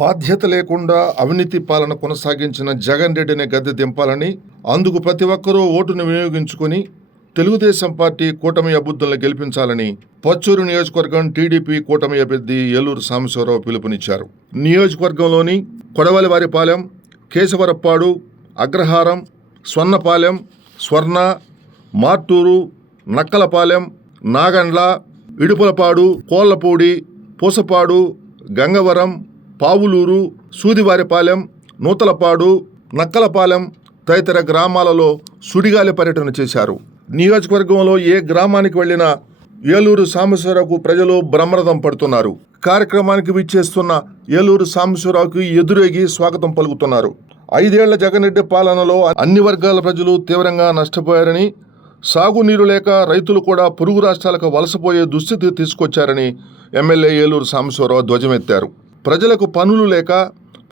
బాధ్యత లేకుండా అవినీతి పాలన కొనసాగించిన జగన్ రెడ్డిని గద్దె దింపాలని, అందుకు ప్రతి ఒక్కరూ ఓటును వినియోగించుకుని తెలుగుదేశం పార్టీ కూటమి అభ్యర్థులను గెలిపించాలని పచ్చూరు నియోజకవర్గం టీడీపీ కూటమి అభ్యర్థి ఏలూరు సాంబశివరావు పిలుపునిచ్చారు. నియోజకవర్గంలోని కొడవలివారిపాలెం, కేశవరప్పాడు, అగ్రహారం, స్వర్ణపాలెం, స్వర్ణ, మార్టూరు, నక్కలపాలెం, నాగండ్ల, ఇడుపులపాడు, కోళ్లపూడి, పూసపాడు, గంగవరం, పావులూరు, సూదివారిపాలెం, నూతలపాడు, నక్కలపాలెం తదితర గ్రామాలలో సుడిగాలి పర్యటన చేశారు. నియోజకవర్గంలో ఏ గ్రామానికి వెళ్లినా ఏలూరు సాంబశివరావుకు ప్రజలు బ్రహ్మరథం పడుతున్నారు. కార్యక్రమానికి విచ్చేస్తున్న ఏలూరు సాంబశివరావుకి ఎదురేగి స్వాగతం పలుకుతున్నారు. 5 ఏళ్ల జగన్ రెడ్డి పాలనలో అన్ని వర్గాల ప్రజలు తీవ్రంగా నష్టపోయారని, సాగునీరు లేక రైతులు కూడా పొరుగు రాష్ట్రాలకు వలసపోయే దుస్థితి తీసుకొచ్చారని ఎమ్మెల్యే ఏలూరు సాంబశివరావు ధ్వజమెత్తారు. ప్రజలకు పనులు లేక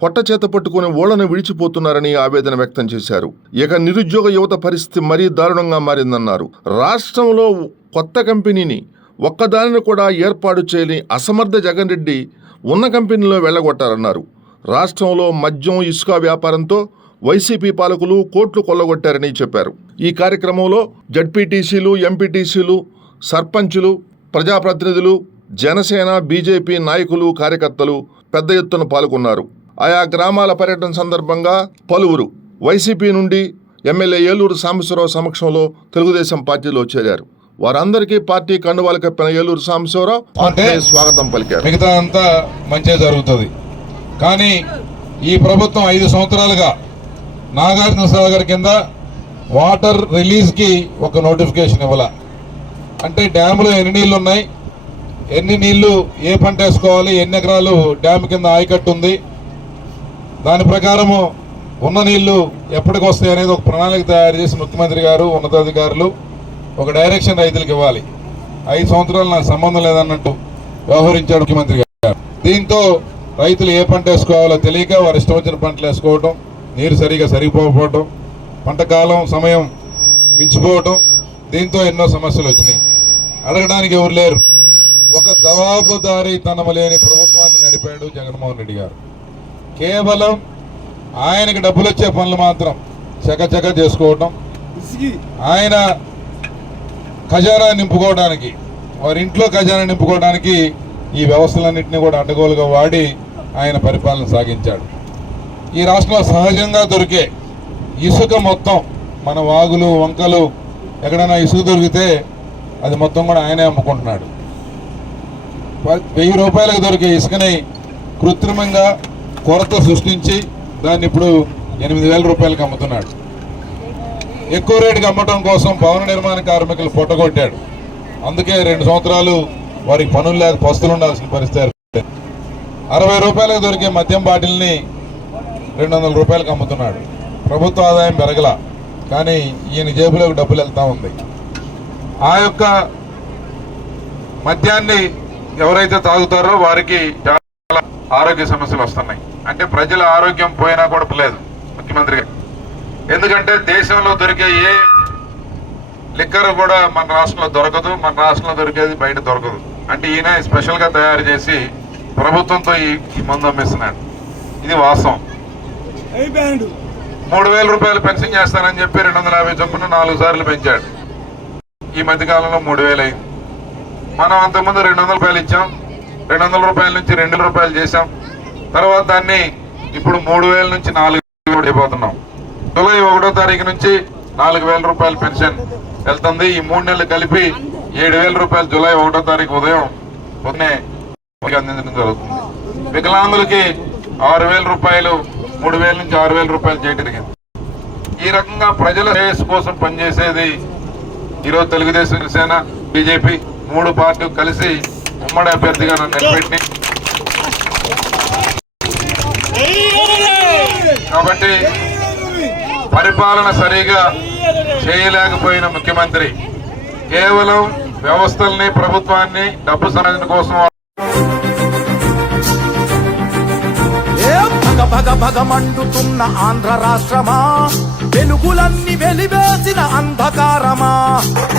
పొట్ట చేత పట్టుకుని ఓళ్లను విడిచిపోతున్నారని ఆవేదన వ్యక్తం చేశారు. ఇక నిరుద్యోగ యువత పరిస్థితి మరీ దారుణంగా మారిందన్నారు. రాష్ట్రంలో కొత్త కంపెనీని ఒక్కదానిని కూడా ఏర్పాటు చేయని అసమర్థ జగన్ రెడ్డి ఉన్న కంపెనీలో వెళ్లగొట్టారన్నారు. రాష్ట్రంలో మద్యం, ఇసుక వ్యాపారంతో వైసీపీ పాలకులు కోట్లు కొల్లగొట్టారని చెప్పారు. ఈ కార్యక్రమంలో జడ్పీటీసీలు, ఎంపీటీసీలు, సర్పంచులు, ప్రజాప్రతినిధులు, జనసేన, బీజేపీ నాయకులు, కార్యకర్తలు పెద్ద ఎత్తున పాల్గొన్నారు. ఆయా గ్రామాల పర్యటన సందర్భంగా పలువురు వైసీపీ నుండి ఎమ్మెల్యే ఏలూరు సాంబశివరావు సమక్షంలో తెలుగుదేశం పార్టీలో చేరారు. వారందరికీ పార్టీ కండువాలు కప్పిన ఏలూరు సాంబశివరావు స్వాగతం పలికారు. మిగతా అంతా మంచిగా జరుగుతుంది. కానీ ఈ ప్రభుత్వం 5 సంవత్సరాలుగా నాగార్జున సాగర్ కింద వాటర్ రిలీజ్కి ఒక నోటిఫికేషన్ ఇవ్వాల. అంటే డ్యాములో ఎన్ని నీళ్లు ఉన్నాయి, ఎన్ని నీళ్లు ఏ పంట వేసుకోవాలి, ఎన్ని ఎకరాలు డ్యామ్ కింద ఆయకట్టు ఉంది, దాని ప్రకారము ఉన్న నీళ్లు ఎప్పటికి వస్తాయి అనేది ఒక ప్రణాళిక తయారు చేసి ముఖ్యమంత్రి గారు, ఉన్నతాధికారులు ఒక డైరెక్షన్ రైతులకు ఇవ్వాలి. 5 సంవత్సరాలు నాకు సంబంధం లేదన్నట్టు వ్యవహరించాడు ముఖ్యమంత్రి గారు. దీంతో రైతులు ఏ పంట వేసుకోవాలో తెలియక వారు ఇష్టం వచ్చిన పంటలు వేసుకోవటం, నీరు సరిపోకపోవటం, పంట కాలం సమయం మించిపోవటం, దీంతో ఎన్నో సమస్యలు వచ్చినాయి. అడగడానికి ఎవరు లేరు. ఒక జవాబుదారీతనం లేని ప్రభుత్వాన్ని నడిపాడు జగన్మోహన్ రెడ్డి గారు. కేవలం ఆయనకి డబ్బులు వచ్చే పనులు మాత్రం చకచక చేసుకోవటం, ఆయన ఖజానా నింపుకోవడానికి, వారి ఇంట్లో ఖజానా నింపుకోవడానికి ఈ వ్యవస్థలన్నింటినీ కూడా అడ్డగోలుగా వాడి ఆయన పరిపాలన సాగించాడు. ఈ రాష్ట్రంలో సహజంగా దొరికే ఇసుక మొత్తం, మన వాగులు, వంకలు ఎక్కడైనా ఇసుక దొరికితే అది మొత్తం కూడా ఆయనే అమ్ముకుంటున్నాడు. 1000 రూపాయలకు దొరికే ఇసుకని కృత్రిమంగా కొరత సృష్టించి దాన్ని ఇప్పుడు 8000 రూపాయలకు అమ్ముతున్నాడు. ఎక్కువ రేటుకి అమ్మటం కోసం భవన నిర్మాణ కార్మికులు పొట్టగొట్టాడు. అందుకే 2 సంవత్సరాలు వారికి పనులు లేక పస్తులు ఉండాల్సిన పరిస్థితి. 60 రూపాయలకు దొరికే మద్యం బాటిల్ని 200 రూపాయలకు అమ్ముతున్నాడు. ప్రభుత్వ ఆదాయం పెరగల, కానీ ఈయన జేబులోకి డబ్బులు వెళ్తా ఉంది. ఆ యొక్క మద్యాన్ని ఎవరైతే తాగుతారో వారికి చాలా ఆరోగ్య సమస్యలు వస్తున్నాయి. అంటే ప్రజల ఆరోగ్యం పోయినా కూడా లేదు ముఖ్యమంత్రి గారు. ఎందుకంటే దేశంలో దొరికే ఏ లిక్కర్ కూడా మన రాష్ట్రంలో దొరకదు, మన రాష్ట్రంలో దొరికేది బయట దొరకదు. అంటే ఈయన స్పెషల్గా తయారు చేసి ప్రభుత్వంతో ఈ మందు అమ్మేస్తున్నాడు. ఇది వాస్తవం. 3000 రూపాయలు పెన్షన్ చేస్తానని చెప్పి 250 చొప్పున 4 సార్లు పెంచాడు. ఈ మధ్యకాలంలో 3000 అయింది. మనం అంతకుముందు 200 రూపాయలు ఇచ్చాం, 200 రూపాయల నుంచి 2 రూపాయలు చేశాం. తర్వాత దాన్ని ఇప్పుడు 3000 నుంచి 4000 అయిపోతున్నాం. జూలై 1వ తారీఖు నుంచి 4000 రూపాయల పెన్షన్ వెళ్తుంది. ఈ 3 నెలలు కలిపి 7000 రూపాయలు జూలై 1వ తారీఖు ఉదయం పొద్దునే అందించడం జరుగుతుంది. వికలాంగులకి 6000 రూపాయలు, 3000 నుంచి 6000 రూపాయలు చేయడం జరిగింది. ఈ రకంగా ప్రజల శ్రేయస్సు కోసం పనిచేసేది ఈరోజు తెలుగుదేశం, జనసేన, బీజేపీ 3 పార్టీలు కలిసి ఉమ్మడి అభ్యర్థిగా నన్ను నిలబెట్టి, కాబట్టి పరిపాలన సరిగా చేయలేకపోయిన ముఖ్యమంత్రి కేవలం వ్యవస్థల్ని, ప్రభుత్వాన్ని డబ్బు సంపాదన కోసం భగమండుతున్న ఆంధ్ర రాష్ట్రమా, వెలుగులన్నీ వెలివేసిన అంధకారమా,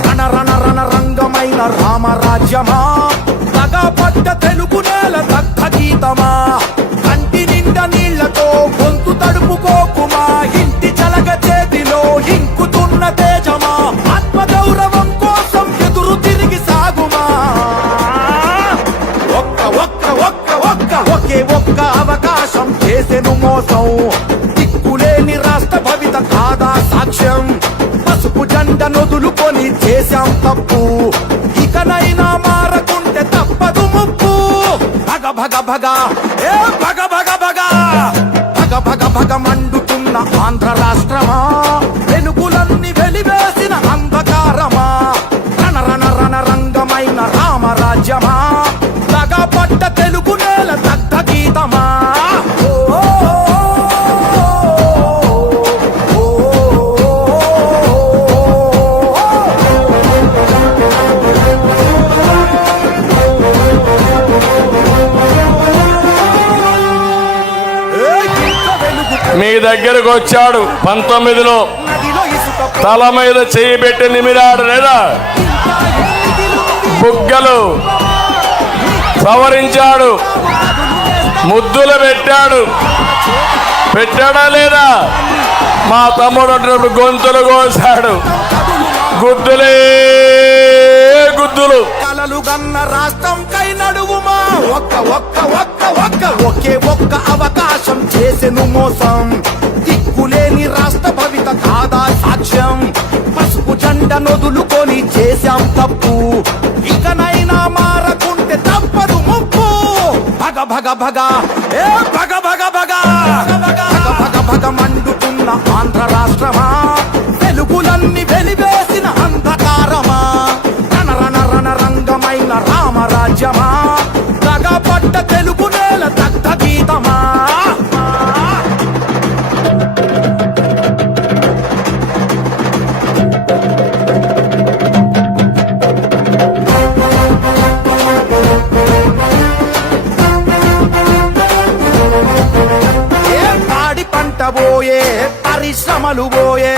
రణరణ రంగమైన రామరాజ్యమా, తగపడ్డ తెలుగు నేల దగ్ధ గీతమా, కంటి ఒక్క అవకాశం చేసెను మోసం దిక్కులేని రాష్ట్ర భవిత కాదా సాక్ష్యం పసుపు జెండ నొదులుకొని చేశాం తప్పు ఇకనైనా మారకుంటే తప్పదు ముప్పు భగ భగ భగ ఏ భగ భగ భగ భగ భగ భగ మండుతున్న ఆంధ్ర రాష్ట్రమా వెలుగులన్నీ వెలివేసిన అంధకారమా రణ రణ రణ రంగమైన రామరాజ్యమా పడ్డ తెలుగు నేల దగ్ధ గీతమా మీ దగ్గరకు వచ్చాడు 19లో నదిలో ఇసుక తల మీద చేయి పెట్టి నిమిరాడు లేదా బుగ్గలు సవరించాడు ముద్దులు పెట్టాడా లేదా మా తమ్ముడు అంటున్నప్పుడు గొంతులు కోసాడు గుద్దులే గుద్దులు కలలు గన్న రాష్ట్రం కై నడువుమా ఒక్క ఒక్క ఒక్క ఒక్క ఒకే ఒక్క అవకాశం చేసెను మోసం దిక్కులేని రాష్ట్ర భవిత కాదా సాక్ష్యం పసుపు జెండ నొదులుకొని చేశాం తప్పు ఇకనైనా మారకుంటే తప్పదు ముప్పు భగ భగ భగ ఏ భగ భగ భగ భగ భగ భగ మండుతున్న ఆంధ్ర రాష్ట్రమా వెలుగులన్నీ వెలివేసిన అంధకారమా రణ రణ రణ రంగమైన రామరాజ్యమా పడ్డ తెలుగు నేల దగ్ధ గీతమా పోయే పరిశ్రమలు పోయే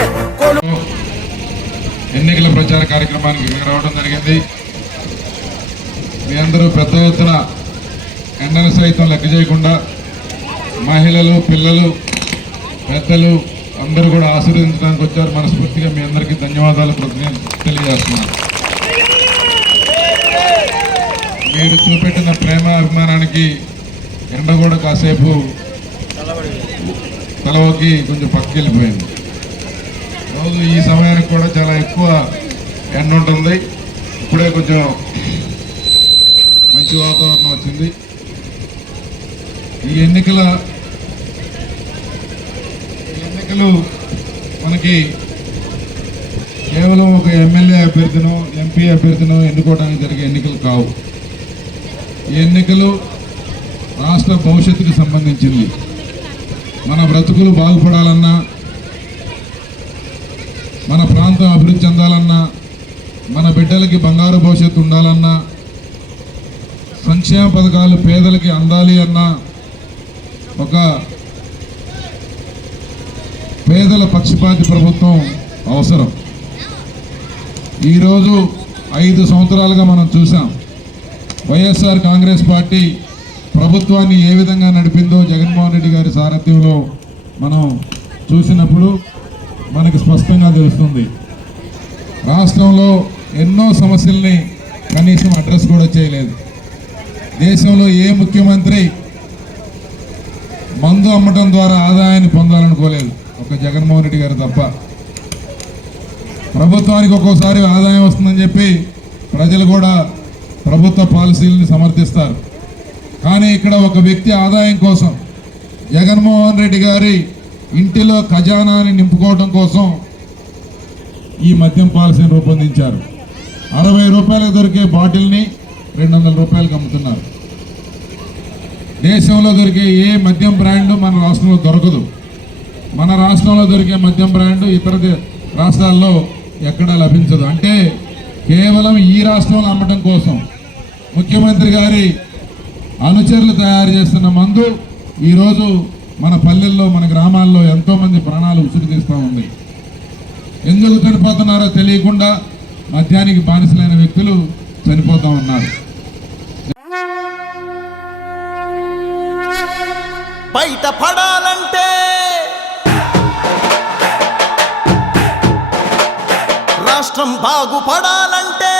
ఎన్నికల ప్రచార కార్యక్రమానికి ఇక్కడ రావడం జరిగింది. మీ అందరూ పెద్ద ఎత్తున ఎండను సైతం లెక్క చేయకుండా మహిళలు పిల్లలు పెద్దలు అందరూ కూడా ఆశీర్వదించడానికి వచ్చారు. మనస్ఫూర్తిగా మీ అందరికీ ధన్యవాదాలు తెలియజేస్తున్నాను. మీరు చూపెట్టిన ప్రేమ అభిమానానికి ఎండ కూడా కాసేపు తలవకి కొంచెం పక్కకి వెళ్ళిపోయింది. రోజు ఈ సమయానికి కూడా చాలా ఎక్కువ ఎండ ఉంటుంది. ఇప్పుడే కొంచెం మంచి వాతావరణం వచ్చింది. ఈ ఎన్నికలు మనకి కేవలం ఒక ఎమ్మెల్యే అభ్యర్థినో ఎంపీ అభ్యర్థినో ఎన్నుకోవడానికి జరిగే ఎన్నికలు కావు. ఈ ఎన్నికలు రాష్ట్ర భవిష్యత్తుకు సంబంధించింది. మన బ్రతుకులు బాగుపడాలన్నా, మన ప్రాంతం అభివృద్ధి చెందాలన్నా, మన బిడ్డలకి బంగారు భవిష్యత్తు ఉండాలన్నా, సంక్షేమ పథకాలు పేదలకి అందాలి అన్నా, ఒక పేదల పక్షపాతి ప్రభుత్వం అవసరం. ఈరోజు 5 సంవత్సరాలుగా మనం చూసాం వైఎస్ఆర్ కాంగ్రెస్ పార్టీ ప్రభుత్వాన్ని ఏ విధంగా నడిపిందో జగన్మోహన్ రెడ్డి గారి సారథ్యంలో మనం చూసినప్పుడు మనకి స్పష్టంగా తెలుస్తుంది. రాష్ట్రంలో ఎన్నో సమస్యల్ని కనీసం అడ్రస్ కూడా చేయలేదు. దేశంలో ఏ ముఖ్యమంత్రి మందు అమ్మటం ద్వారా ఆదాయాన్ని పొందాలనుకోలేదు, ఒక జగన్మోహన్ రెడ్డి గారు తప్ప. ప్రభుత్వానికి ఒక్కోసారి ఆదాయం వస్తుందని చెప్పి ప్రజలు కూడా ప్రభుత్వ పాలసీలను సమర్థిస్తారు. కానీ ఇక్కడ ఒక వ్యక్తి ఆదాయం కోసం, జగన్మోహన్ రెడ్డి గారి ఇంటిలో ఖజానాని నింపుకోవడం కోసం ఈ మద్యం పాలసీని రూపొందించారు. 60 రూపాయలకు దొరికే బాటిల్ని 200 రూపాయలకు అమ్ముతున్నారు. దేశంలో దొరికే ఏ మద్యం బ్రాండు మన రాష్ట్రంలో దొరకదు. మన రాష్ట్రంలో దొరికే మద్యం బ్రాండు ఇతర రాష్ట్రాల్లో ఎక్కడా లభించదు. అంటే కేవలం ఈ రాష్ట్రంలో అమ్మటం కోసం ముఖ్యమంత్రి గారి అనుచరులు తయారు చేస్తున్న మందు ఈరోజు మన పల్లెల్లో, మన గ్రామాల్లో ఎంతోమంది ప్రాణాలు ఉసురు తీస్తూ ఉంది. ఎందుకు చనిపోతున్నారో తెలియకుండా మద్యానికి బానిసలైన వ్యక్తులు చనిపోతూ ఉన్నారు. బయట పడాలంటే రాష్ట్రం బాగుపడాలంటే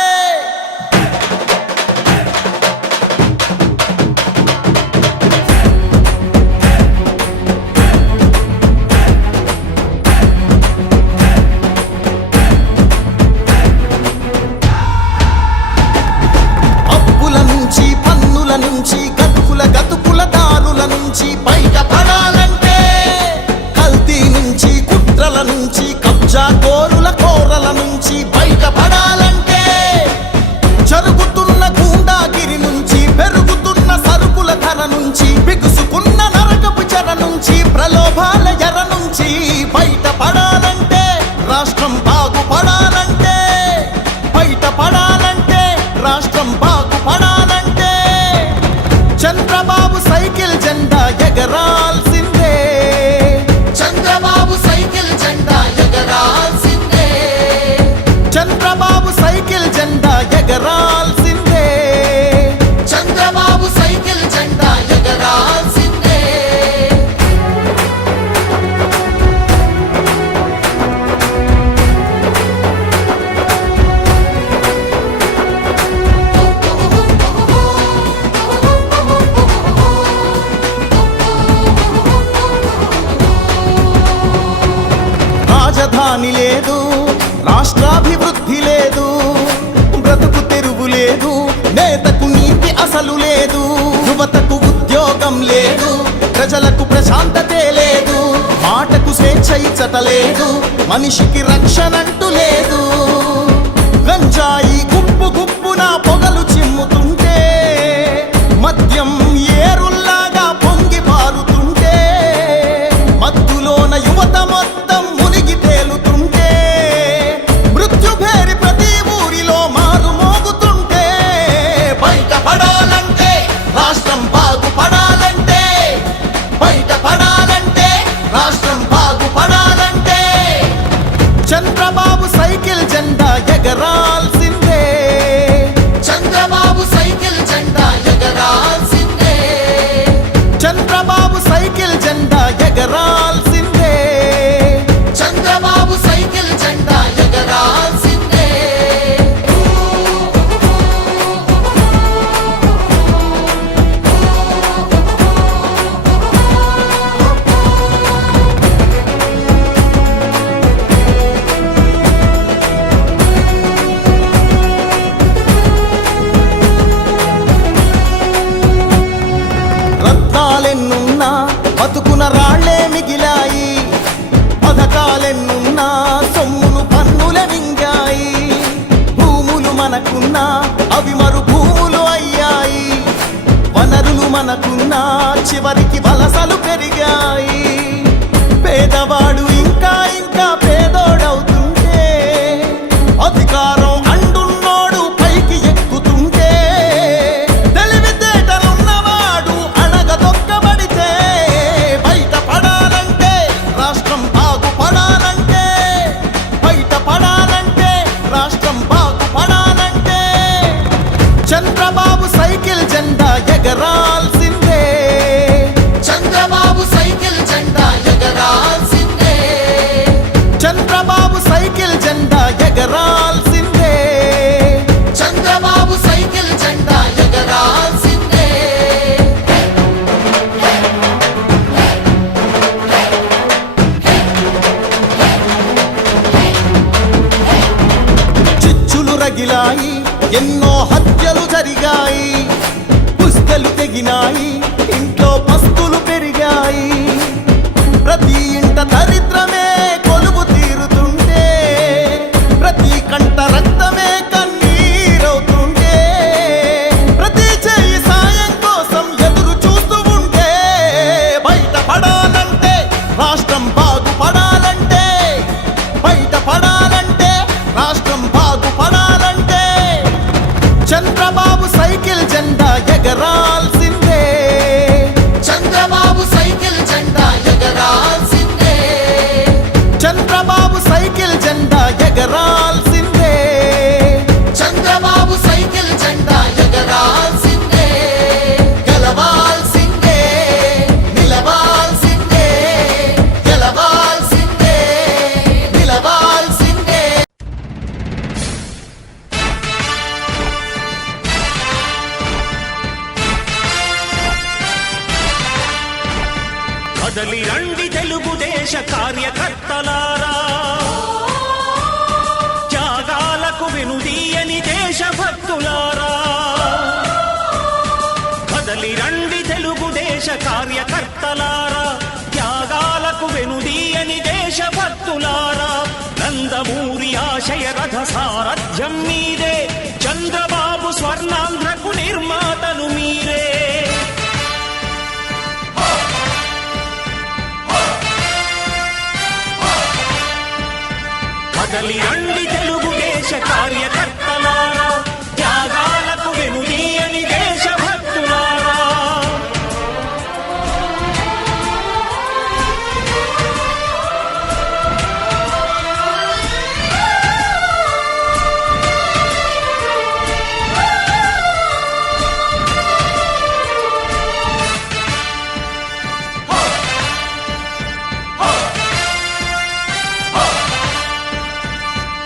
రాజధాని లేదు, రాష్ట్రాభివృద్ధి లేదు, బ్రతుకు తెరువు లేదు, నేతకు నీతి అసలు లేదు, యువతకు ఉద్యోగం లేదు, ప్రజలకు ప్రశాంతతే లేదు, మాటకు స్వేచ్ఛ ఇచ్చట లేదు, మనిషికి రక్షణంటూ లేదు. గంజాయి గుప్పు గుప్పున పొగలు చిమ్ముతుంటే, మద్యం ఏరుల్లాగా పొంగి పారుతుంటే, మత్తులోన యువత మొత్తం మునిగి తేలుతుంటే, మృత్యుభేరి ప్రతి ఊరిలో మారు మోగుతుంటే, బయటపడాలంటే రాష్ట్రం బాగుపడాలంటే, బయటపడాలంటే రాష్ట్రం బాగుపడాలంటే, చంద్రబాబు సైకిల్ జెండా ఎగరాల్సిందే, చంద్రబాబు సైకిల్ జెండా ఎగరాల్సిందే, చంద్రబాబు సైకిల్ జెండా ఎగరాల్సిందే, చంద్రబాబు సైకిల్ జెండా ఎగరాల్సిందే. రత్నాలెన్నున్నా బతుకున రాళ్లే మిగిలాయి, పథకాలెన్నున్నా సొమ్మును పన్నులే మింగాయి, భూములు మనకున్నా అవి మరు భూములు అయ్యాయి, వనరులు మనకున్నా చివరికి వలసలు పెరిగాయి, పేదవాడు ఇంకా ఇంకా పేదోడవుతుంటే, అధికారం అండున్నోడు పైకి ఎక్కుతుంటే, తెలివితేటలున్నవాడు అణగదొక్కబడితే, బయటపడాలంటే రాష్ట్రం బాగుపడాలంటే, బయటపడాలంటే రాష్ట్రం బాగుపడాలంటే, చంద్రబాబు సైకిల్ జెండా ఎగరాల్సిందే, చంద్రబాబు సైకిల్ జెండా ఎగరాల్సిందే, చంద్రబాబు సైకిల్ జెండా ఎగరాల్సిందే, చంద్రబాబు సైకిల్ జెండా ఎగరాల్సిందే. చిచ్చులు రగిలాయి, ఎన్నో హత్యలు జరిగాయి, పుస్తలు తెగినాయి, ఇంట్లో పస్తులు పెరిగాయి, ప్రతి ఇంట దరిద్రమే కొలువు తీరుతుంటే, ప్రతి కంట రక్తమే కన్నీరవుతుంటే, ప్రతి చేయి సాయం కోసం ఎదురు చూస్తూ ఉంటే, బయటపడాలంటే రాష్ట్రం బాగుపడాలంటే, బయటపడాలంటే రాష్ట్రం బాగుపడాలంటే, చంద్రబాబు సైకిల్ జెండా ఎగరాల్సిందే, చంద్రబాబు సైకిల్ జెండా ఎగరాల్సిందే, చంద్రబాబు సైకిల్ జెండా ఎగరాల్సిందే, చంద్రబాబు సైకిల్ జెండా ఎగరాల్సిందే. గెలవాల్సిందే, నిలవాల్సిందే, గెలవాల్సిందే, నిలవాల్సిందే. కదలి రండి తెలుగుదేశ కార్యకర్తలారా, త్యాగాలకు వెనుదీయని దేశభక్తులారా, కదలి రండి తెలుగుదేశ కార్యకర్తలారా, త్యాగాలకు వెనుదీయని దేశభక్తులారా, నందమూరి ఆశయ రథ సారథ్యం మీదే, చంద్రబాబు స్వర్ణాంధ్రకు నిర్మాతలు మీరే. కదలి రండి తెలుగుదేశ కార్యకర్తలారా, త్యాగాలకు వెనుదీయని దేశభక్తులారా,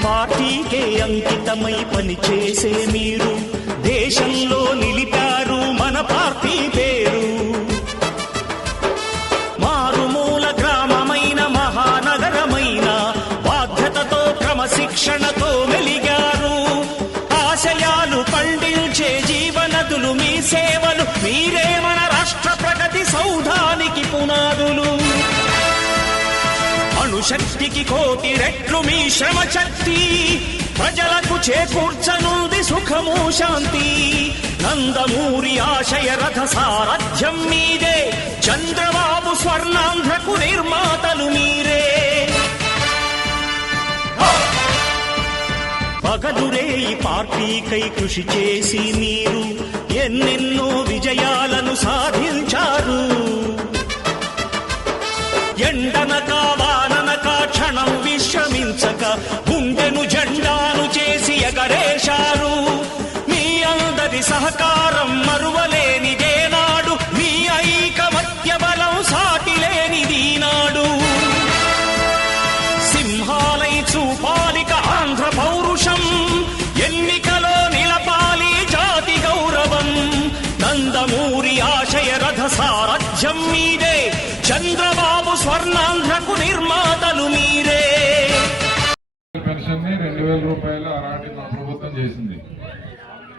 పార్టీకే అంకితమై పనిచేసే మీరు దేశంలో నిలిపారు మన పార్టీ పేరు. మారుమూల గ్రామమైన మహానగరమైన వాగ్దాన సేవలు మీరే మన రాష్ట్ర ప్రగతి సౌధానికి పునాదులు. అణుశక్తికి కోటి రెట్లు మీ శ్రమ శక్తి ప్రజలకు చేకూర్చనుంది సుఖము శాంతి. నందమూరి ఆశయ రథ సారథ్యం మీదే, చంద్రబాబు స్వర్ణాంధ్రకు నిర్మాతలు మీరే. పగలురే ఈ పార్టీకై కృషి చేసి మీరు ఎన్నెన్నో విజయాలను సాధించారు. ఎండనక వాననక క్షణం విశ్రమించక గుండెను జెండాను చేసి ఎగరేశారు. మీ అందరి సహకారం మరువలేనిదేనాడు, మీ ఐకమత్య బలం సాటిలేనిదీనాడు. సింహాలై చూపాలిక ఆంధ్ర పౌరుషం, ఎన్నికలో నిలపాలి జాతి గౌరవం. నందమూరి ఆశయ రథ సారథ్యం మీదే, చంద్రబాబు స్వర్ణాంధ్రకు నిర్మాతలు మీరే. పెన్షన్ ని 2000 రూపాయలు ఆనాటి మా ప్రభుత్వం చేసింది.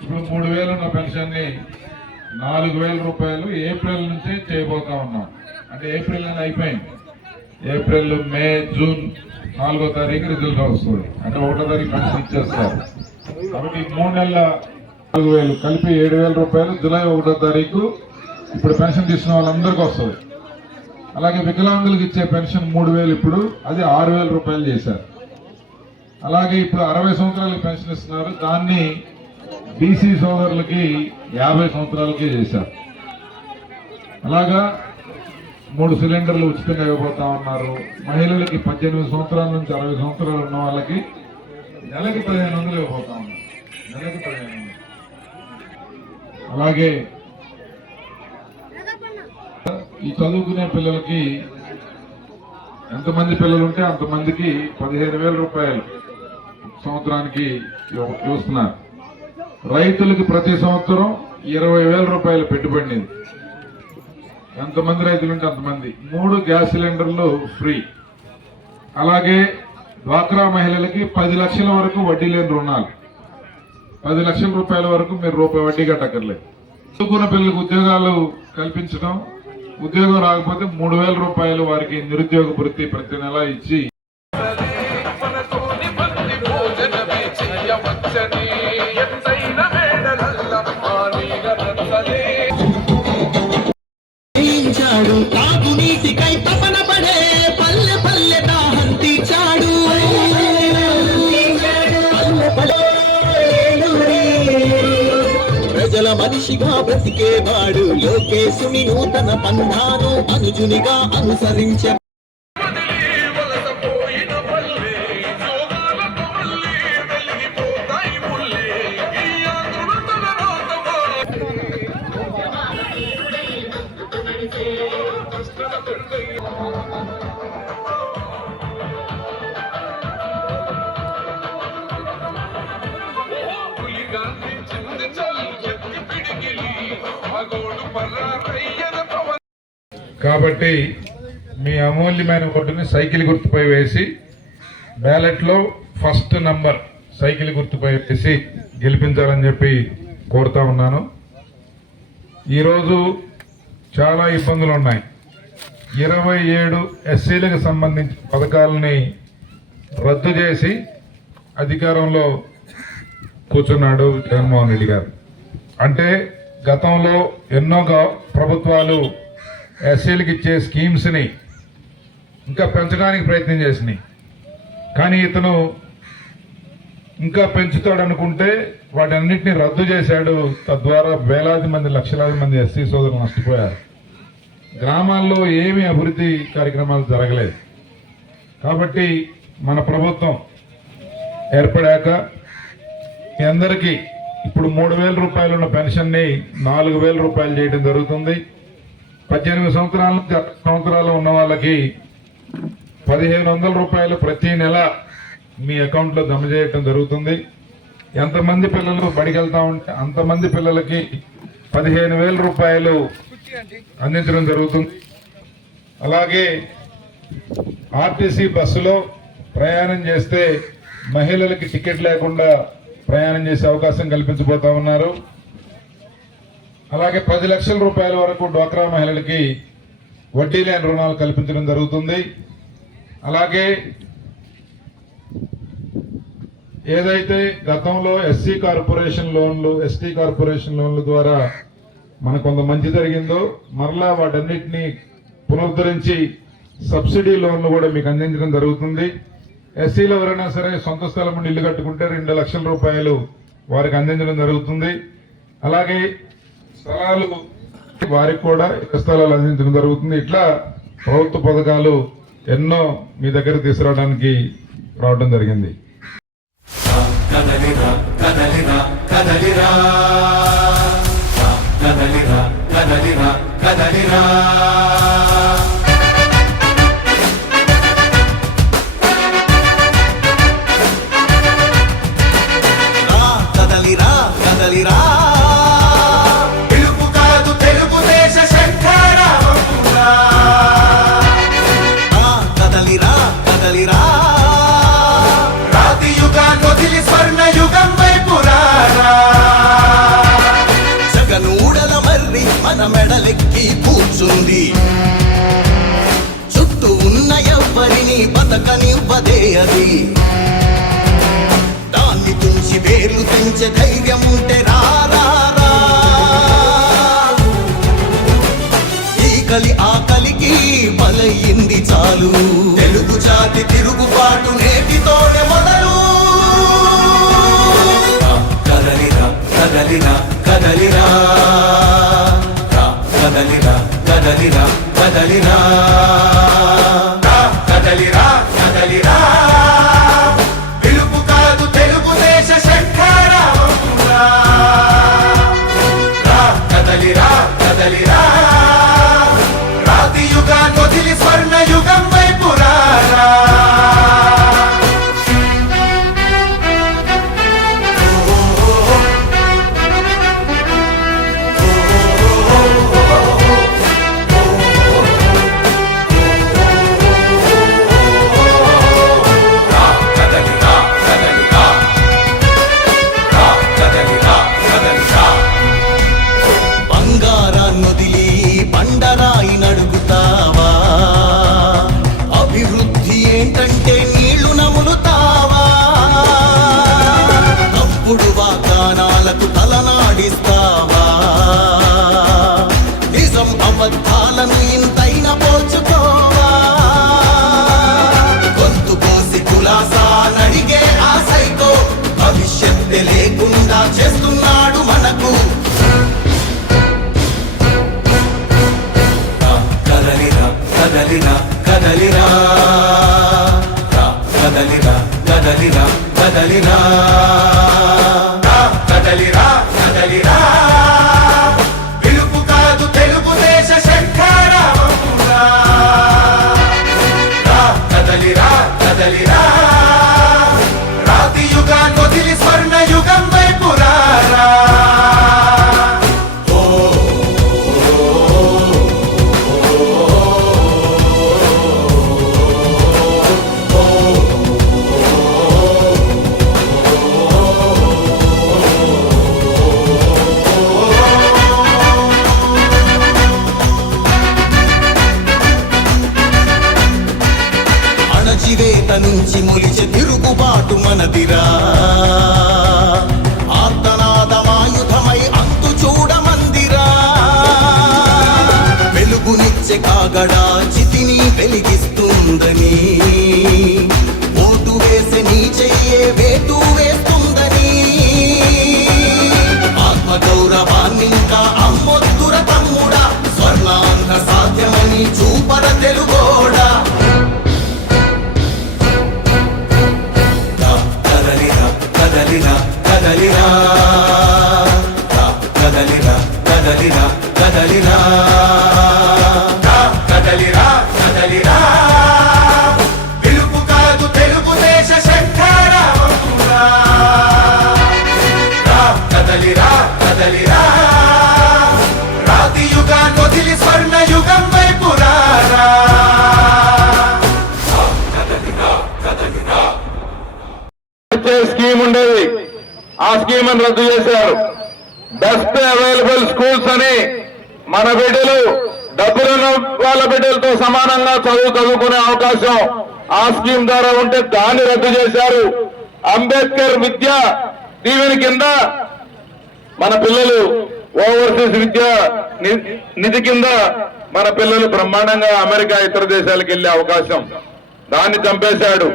ఇప్పుడు 3000 ఉన్న పెన్షన్ ని 4000 రూపాయలు ఏప్రిల్ నుంచే చేయబోతా ఉన్నాం. అంటే ఏప్రిల్ అని అయిపోయింది. ఏప్రిల్, మే, జూన్ 4వ తారీఖు రిజల్ట్ వస్తుంది. అంటే 1వ తారీఖు పెన్షన్ ఇచ్చేస్తారు. కాబట్టి 3 నెలల 4000 కలిపి 7000 రూపాయలు జూలై 1వ తారీఖు ఇప్పుడు పెన్షన్ తీసుకున్న వాళ్ళందరికీ వస్తుంది. అలాగే వికలాంగులకు ఇచ్చే పెన్షన్ 3000 ఇప్పుడు అది 6000 రూపాయలు చేశారు. అలాగే ఇప్పుడు 60 సంవత్సరాలకి పెన్షన్ ఇస్తున్నారు, దాన్ని బీసీ సోదరులకి 50 సంవత్సరాలకి చేశారు. అలాగా 3 సిలిండర్లు ఉచితంగా ఇవ్వబోతా ఉన్నారు. మహిళలకి 18 సంవత్సరాల నుంచి 60 సంవత్సరాలు ఉన్న వాళ్ళకి నెలకి 1500 ఇవ్వబోతా ఉన్నారు. నెలకి 1500. అలాగే ఈ చదువుకునే పిల్లలకి ఎంతమంది పిల్లలు ఉంటే అంతమందికి 15,000 రూపాయలు సంవత్సరానికి చూస్తున్నారు. రైతులకి ప్రతి సంవత్సరం 20,000 రూపాయలు పెట్టుబడి. ఎంతమంది రైతులు ఉంటే అంతమంది. 3 గ్యాస్ సిలిండర్లు ఫ్రీ. అలాగే డ్వాక్రా మహిళలకి 10 లక్షల వరకు వడ్డీ లేని రుణాలు. 10 లక్షల రూపాయల వరకు మీరు రూపాయి వడ్డీ కట్టక్కర్లేదు. చదువుకున్న పిల్లలకు ఉద్యోగాలు కల్పించడం, ఉద్యోగం రాకపోతే 3,000 రూపాయలు వారికి నిరుద్యోగ వృత్తి ప్రతి నెల ఇచ్చి తాగునీటికై తపన పడే పల్లె పల్లె దాహం తీర్చాడు. ప్రజల మనిషిగా బ్రతికేవాడు లోకేశుని నూతన పంధాను అనుజునిగా అనుసరించే. కాబట్టి మీ అమూల్యమైన ఓటుని సైకిల్ గుర్తుపై వేసి బ్యాలెట్లో ఫస్ట్ నంబర్ సైకిల్ గుర్తుపై వేసి గెలిపించాలని చెప్పి కోరుతా ఉన్నాను. ఈరోజు చాలా ఇబ్బందులు ఉన్నాయి. 27 ఎస్సీలకు సంబంధించిన పథకాలని రద్దు చేసి అధికారంలో కూర్చున్నాడు జగన్మోహన్ రెడ్డి గారు. అంటే గతంలో ఎన్నో ప్రభుత్వాలు ఎస్సీలకు ఇచ్చే స్కీమ్స్ని ఇంకా పెంచడానికి ప్రయత్నం చేసినాయి. కానీ ఇతను ఇంకా పెంచుతాడనుకుంటే వాటన్నిటిని రద్దు చేశాడు. తద్వారా వేలాది మంది, లక్షలాది మంది ఎస్సీ సోదరులు నష్టపోయారు. గ్రామాల్లో ఏమీ అభివృద్ధి కార్యక్రమాలు జరగలేదు. కాబట్టి మన ప్రభుత్వం ఏర్పడాక మీ అందరికీ ఇప్పుడు 3,000 రూపాయలు ఉన్న పెన్షన్ని 4,000 రూపాయలు చేయడం జరుగుతుంది. 18 సంవత్సరాల నుంచి 60 సంవత్సరాలు ఉన్న వాళ్ళకి 1,500 రూపాయలు ప్రతి నెల మీ అకౌంట్లో జమ చేయడం జరుగుతుంది. ఎంతమంది పిల్లలు బడికి వెళ్తా ఉంటే అంతమంది పిల్లలకి 15,000 రూపాయలు అందించడం జరుగుతుంది. అలాగే ఆర్టీసీ బస్సులో ప్రయాణం చేస్తే మహిళలకి టికెట్ లేకుండా ప్రయాణం చేసే అవకాశం కల్పించబోతా ఉన్నారు. అలాగే 10 లక్షల రూపాయల వరకు డ్వాక్రా మహిళలకి వడ్డీ లేని రుణాలు కల్పించడం జరుగుతుంది. అలాగే ఏదైతే గతంలో ఎస్సీ కార్పొరేషన్ లోన్లు, ఎస్టీ కార్పొరేషన్ లోన్ల ద్వారా మనకు కొంత మంచి జరిగిందో మరలా వాటన్నిటినీ పునరుద్ధరించి సబ్సిడీ లోన్లు కూడా మీకు అందించడం జరుగుతుంది. ఎస్సీలో ఎవరైనా సరే సొంత స్థలం నుండి ఇల్లు కట్టుకుంటే 2 లక్షల రూపాయలు వారికి అందించడం జరుగుతుంది. అలాగే స్థలాలు వారికి కూడా ఇళ్ల స్థలాలు అందించడం జరుగుతుంది. ఇట్లా ప్రభుత్వ పథకాలు ఎన్నో మీ దగ్గర తీసుకురావడానికి రావడం జరిగింది. కదలిరా కదలిరా కదలిరా కదలిరా కదలిరా కదలిరా కదలిరా కదలిరా పిలుపు కాదు తెలుగుదేశ శంఖారావమురా కదలిరా కదలిరా రాతి యుగాన్ని వదిలి స్వర్ణ యుగం వైపు రారా జగనూడల మర్రి మన మెడలెక్కి కూర్చుంది చుట్టూ ఉన్న ఎవ్వరిని బతకనివ్వదే అది దాన్ని తుంచి వేర్లు తెంచే ధైర్యం ఉంటే రారా ఈ కలి ఆకలికి బలయింది చాలు తెలుగు జాతి తిరుగుబాటు నేటితోనే మొదలు కదలిరా కదలిరా కదలిరా కదలిరా కదలిరా కదలిరా కదలిరా కదలిరా పిలుపు కాదు తెలుగుదేశ శంఖారావమురా కదలిరా కదలిరా రాతి యుగాన్ని వదిలి స్వర్ణ యుగం వైపు రారా బంగారాన్నొదిలి బండరాయి నడుగుతావా అభివృద్ధి ఏంటంటే నీళ్లు నములుతావా తప్పుడు వాగ్దానాలకు తలనాడిస్తావా నిజం అబద్ధాలను ఇంతైనా పోల్చుకోవా గొంతు కోసి కులాసా నడిగే ఆ సైకో భవిష్యత్తు లేకుండా చేస్తున్నాడు మనకు కదలిరా కదలిరా కదలిరా కదలిరా కదలిరా కదలిరా కదలిరా కదలిరా పిలుపు కాదు తెలుగుదేశ శంఖారావమురా కదలిరా కదలిరా రాతి యుగాన్ని వదిలి స్వర్ణ యుగం వైపు రారా అణచివేత నుంచి మొలిచే తిరుగుబాటు మనదిరా ఆర్తనాదమాయుధమై అంతు చూడమందిరా వెలుగునిచ్చే కాగడా చితిని వెలిగిస్తుందని ఓటు వేసే నీ చెయ్యే వేటు వేస్తుందని ఆత్మగౌరవాన్నింకా అమ్మొద్దుర తమ్ముడా స్వర్ణాంధ్ర సాధ్యమని చూపర తెలుగోడా కదలిరా కదలిరా కదలిరా కదలిరా కదలిరా కదలిరా కదలిరా పిలుపు కాదు తెలుగుదేశ శంఖారావమురా కదలిరా కదలిరా రాతి యుగాన్ని వదిలి స్వర్ణ యుగం వైపు రారా కదలిరా కదలిరా స్కీమ్ ఉండేది ఆ స్కీమ్ రద్దు చేశారు. బెస్ట్ అవైలబుల్ స్కూల్స్ అని మన బిడ్డలు డబ్బులున్న వాళ్ళ బిడ్డలతో సమానంగా చదువుకునే అవకాశం ఆ స్కీమ్ ద్వారా ఉంటే దాన్ని రద్దు చేశారు. అంబేద్కర్ విద్యా దీవెన కింద మన పిల్లలు ఓవర్సీస్ విద్యా నిధి కింద మన పిల్లలు బ్రహ్మాండంగా అమెరికా ఇతర దేశాలకు వెళ్లే అవకాశం దాన్ని చంపేశాడు.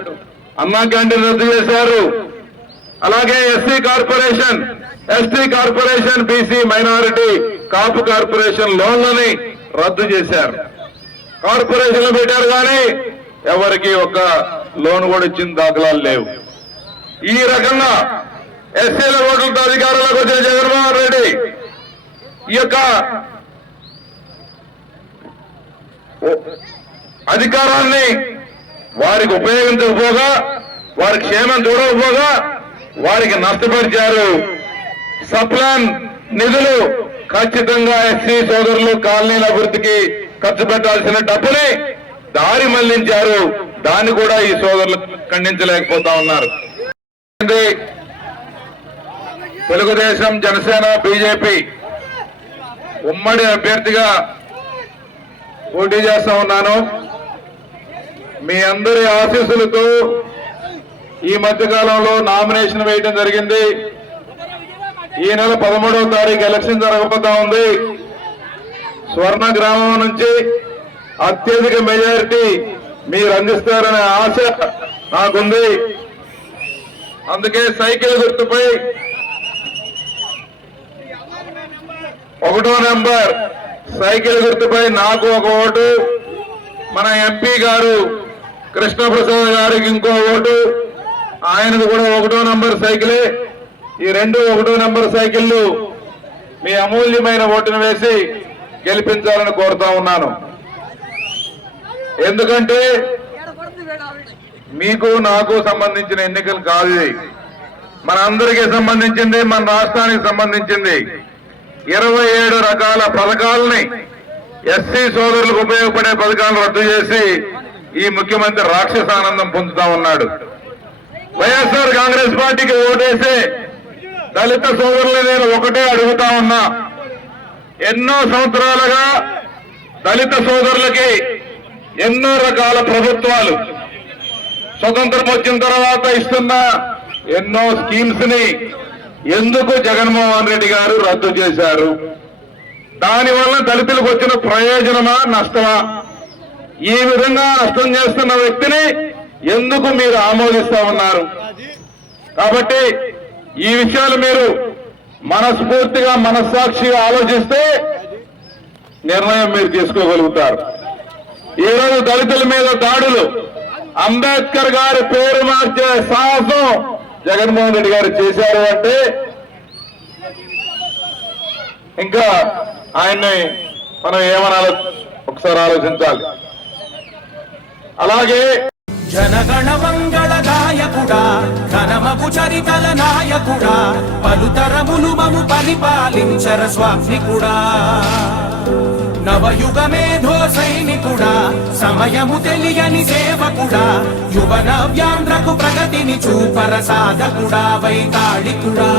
అన్నా క్యాంటీన్ రద్దు చేశారు. అలాగే SC corporation, ST corporation, BC minority, Kapu corporation లోన్లని రద్దు చేశారు. కార్పొరేషన్లు పెట్టారు కానీ ఎవరికి ఒక లోన్ కూడా ఇచ్చిన దాఖలాలు లేవు. ఈ రకంగా ఎస్సీల ఓట్లతో అధికారంలోకి వచ్చిన జగన్మోహన్ రెడ్డి ఈ యొక్క అధికారాన్ని వారికి ఉపయోగించకపోగా, వారి క్షేమం చూడకపోగా వారికి నష్టపరిచారు. సప్లాన్ నిధులు ఖచ్చితంగా ఎస్సీ సోదరులు కాలనీల అభివృద్ధికి ఖర్చు పెట్టాల్సిన డబ్బుని దారి మళ్లించారు. దాన్ని కూడా ఈ సోదరులు ఖండించలేకపోతా ఉన్నారు. తెలుగుదేశం, జనసేన, బీజేపీ ఉమ్మడి అభ్యర్థిగా పోటీ చేస్తా ఉన్నాను. మీ అందరి ఆశీస్సులతో ఈ మధ్య కాలంలో నామినేషన్ వేయడం జరిగింది. ఈ నెల 13వ తారీఖు ఎలక్షన్ జరగబోతా ఉంది. స్వర్ణ గ్రామం నుంచి అత్యధిక మెజారిటీ మీరు అందిస్తారనే ఆశ నాకుంది. అందుకే సైకిల్ గుర్తుపై 1వ నెంబర్ సైకిల్ గుర్తుపై నాకు ఒక ఓటు, మన ఎంపీ గారు కృష్ణప్రసాద్ గారికి ఇంకో ఓటు, ఆయనకు కూడా 1వ నెంబర్ సైకిలే. ఈ 1వ నెంబర్ సైకిళ్లు మీ అమూల్యమైన ఓటును వేసి గెలిపించాలని కోరుతా ఉన్నాను. ఎందుకంటే మీకు నాకు సంబంధించిన ఎన్నికలు కాదు ఇది. మన అందరికీ సంబంధించింది, మన రాష్ట్రానికి సంబంధించింది. 27 రకాల పథకాలని ఎస్సీ సోదరులకు ఉపయోగపడే పథకాలను రద్దు చేసి ఈ ముఖ్యమంత్రి రాక్షసానందం పొందుతా ఉన్నాడు. వైఎస్ఆర్ కాంగ్రెస్ పార్టీకి ఓటేసే దళిత సోదరులు నేను ఒకటే అడుగుతా ఉన్నా. ఎన్నో సంవత్సరాలుగా దళిత సోదరులకి ఎన్నో రకాల ప్రభుత్వాలు స్వతంత్రం వచ్చిన తర్వాత ఇస్తున్న ఎన్నో స్కీమ్స్ ని ఎందుకు జగన్మోహన్ రెడ్డి గారు రద్దు చేశారు? దానివల్ల దళితులకు వచ్చిన ప్రయోజనమా, నష్టమా? ఈ విధంగా నష్టం చేస్తున్న వ్యక్తిని ఎందుకు మీరు ఆమోదిస్తా ఉన్నారు? కాబట్టి ఈ విషయాలు మీరు మనస్ఫూర్తిగా, మనస్సాక్షిగా ఆలోచిస్తే నిర్ణయం మీరు తీసుకోగలుగుతారు. ఈరోజు దళితుల మీద దాడులు, అంబేద్కర్ గారి పేరు మార్చే సాహసం జగన్మోహన్ రెడ్డి గారు చేశారు అంటే ఇంకా ఆయన్ని మనం ఏమనాలో ఒకసారి ఆలోచించాలి. అలాగే జనగణ మంగళ గాయకుడా, ఘనమగు చరితల నాయకుడా, పలుతరములు మము పరిపాలించర స్వామికుడా, నవయుగ మేధో సైనికుడా, సమయము తెలియని సేవకుడా, యువ నవ్యాంధ్రకు ప్రగతిని చూపర సాధకుడా, వైతాళికుడా.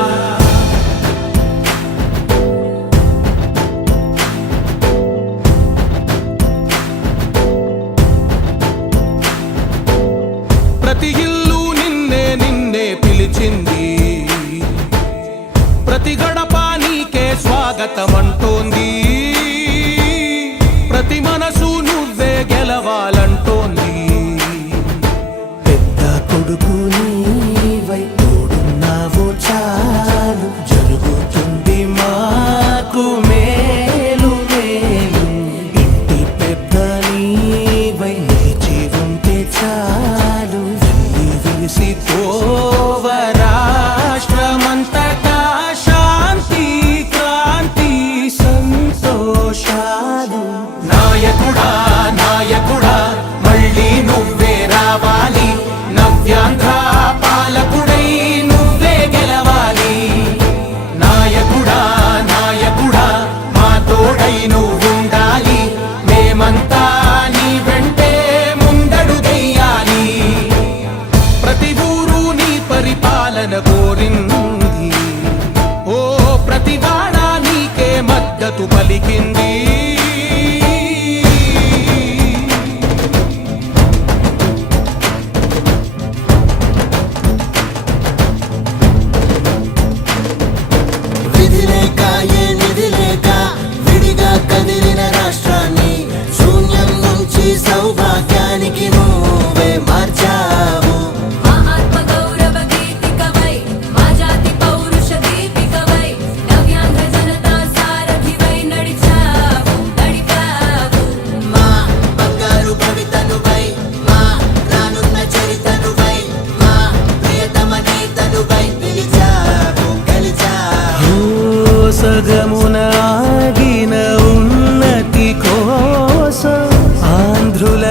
ప్రతి ఇల్లు నిన్నే నిన్నే పిలిచింది, ప్రతి గడప నీకే స్వాగతమంటోంది, ప్రతి మనసు నువ్వే గెలవాలంటోంది. పెద్ద కొడుకు నీవై తోడున్నావు చాలు, జరుగుతుంది మాకు మేలు మేలు. ఇంటి పెద్ద నీవై నిలిచి ఉంటే చాలు, వెళ్ళి విరిసి పోవ రాష్ట్రమంతటా శాంతి క్రాంతి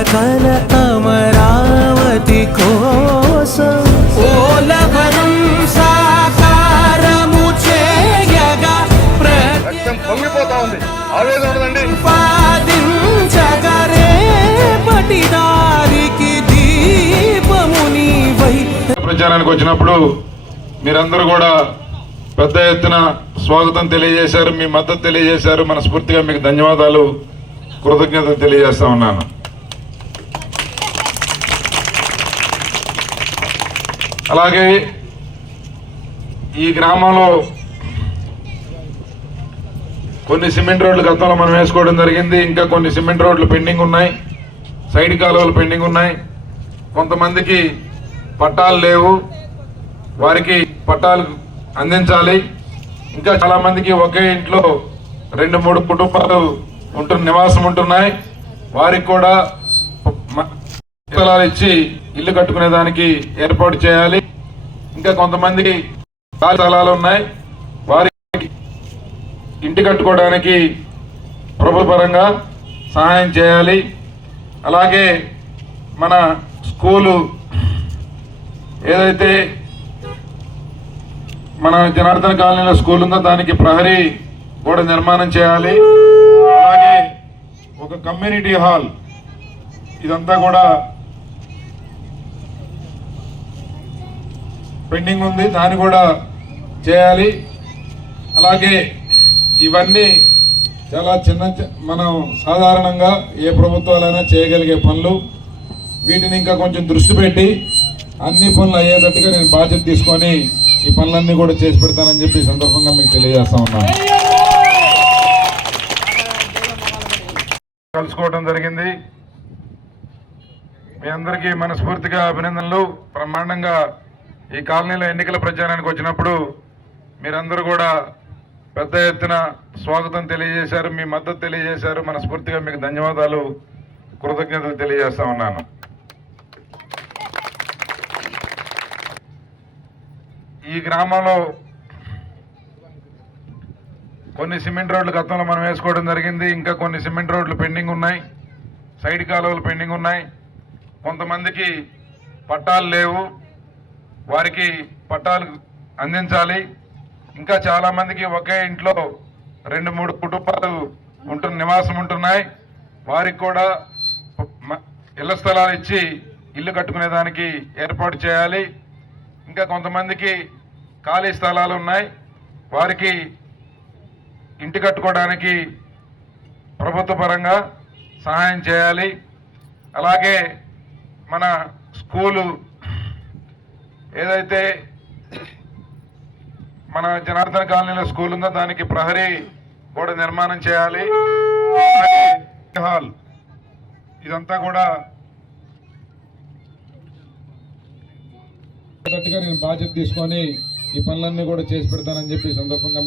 కల అమరావతి కోసం ఓలవనం సాకారము చేయగా పొంగిపోతా ఉంది, ఆవేదన ఉండదండి. ప్రతిపాదించగ రేపటి దారికి దీపము నీవై. ప్రచారానికి వచ్చినప్పుడు మీరందరూ కూడా పెద్ద ఎత్తున స్వాగతం తెలియజేశారు, మీ మద్దతు తెలియజేశారు. మనస్ఫూర్తిగా మీకు ధన్యవాదాలు, కృతజ్ఞతలు తెలియజేస్తా ఉన్నాను. అలాగే ఈ గ్రామంలో కొన్ని సిమెంట్ రోడ్లు గతంలో మనం వేసుకోవడం జరిగింది. ఇంకా కొన్ని సిమెంట్ రోడ్లు పెండింగ్ ఉన్నాయి, సైడ్ కాలువలు పెండింగ్ ఉన్నాయి. కొంతమందికి పట్టాలు లేవు, వారికి పట్టాలు అందించాలి. ఇంకా చాలా మందికి ఒకే ఇంట్లో 2-3 కుటుంబాలు నివాసం ఉంటున్నాయి. వారికి కూడా స్థలాలు ఇచ్చి ఇల్లు కట్టుకునే దానికి ఏర్పాటు చేయాలి. ఇంకా కొంతమందికి ఖాళీ స్థలాలు ఉన్నాయి, వారికి ఇంటి కట్టుకోవడానికి ప్రభుత్వ పరంగా సహాయం చేయాలి. అలాగే మన స్కూలు ఏదైతే మన జనార్దన కాలనీలో స్కూల్ ఉందో దానికి ప్రహరీ కూడా నిర్మాణం చేయాలి. అలాగే ఒక కమ్యూనిటీ హాల్, ఇదంతా కూడా పెండింగ్ ఉంది, దాన్ని కూడా చేయాలి. అలాగే ఇవన్నీ చాలా మనం సాధారణంగా ఏ ప్రభుత్వాలైనా చేయగలిగే పనులు. వీటిని ఇంకా కొంచెం దృష్టి పెట్టి అన్ని పనులు అయ్యేటట్టుగా నేను బాధ్యత తీసుకొని ఈ పనులన్నీ కూడా చేసి పెడతానని చెప్పి ఈ సందర్భంగా మీకు తెలియజేస్తా ఉన్నాను. కలుసుకోవడం జరిగింది. మీ అందరికీ మనస్ఫూర్తిగా అభినందనలు. బ్రహ్మాండంగా ఈ కాలనీలో ఎన్నికల ప్రచారానికి వచ్చినప్పుడు మీరందరూ కూడా పెద్ద ఎత్తున స్వాగతం తెలియజేశారు, మీ మద్దతు తెలియజేశారు. మనస్ఫూర్తిగా మీకు ధన్యవాదాలు, కృతజ్ఞతలు తెలియజేస్తా ఉన్నాను. ఈ గ్రామంలో కొన్ని సిమెంట్ రోడ్లు గతంలో మనం వేసుకోవడం జరిగింది. ఇంకా కొన్ని సిమెంట్ రోడ్లు పెండింగ్ ఉన్నాయి, సైడ్ కాలువలు పెండింగ్ ఉన్నాయి. కొంతమందికి పట్టాలు లేవు, వారికి పట్టాలు అందించాలి. ఇంకా చాలా మందికి ఒకే ఇంట్లో 2-3 కుటుంబాలు నివాసం ఉంటున్నాయి. వారికి కూడా ఇళ్ల స్థలాలు ఇచ్చి ఇల్లు కట్టుకునే దానికి ఏర్పాటు చేయాలి. ఇంకా కొంతమందికి ఖాళీ స్థలాలు ఉన్నాయి, వారికి ఇంటి కట్టుకోవడానికి ప్రభుత్వ పరంగా సహాయం చేయాలి. అలాగే మన స్కూలు ఏదైతే మన జనార్దన కాలనీలో స్కూల్ ఉందో దానికి ప్రహరీ కూడా నిర్మాణం చేయాలి. అలాగే హాల్, ఇదంతా కూడా నేను బాధ్యత తీసుకొని ఈ పనులన్నీ కూడా చేసి పెడతానని చెప్పి ఈ సందర్భంగా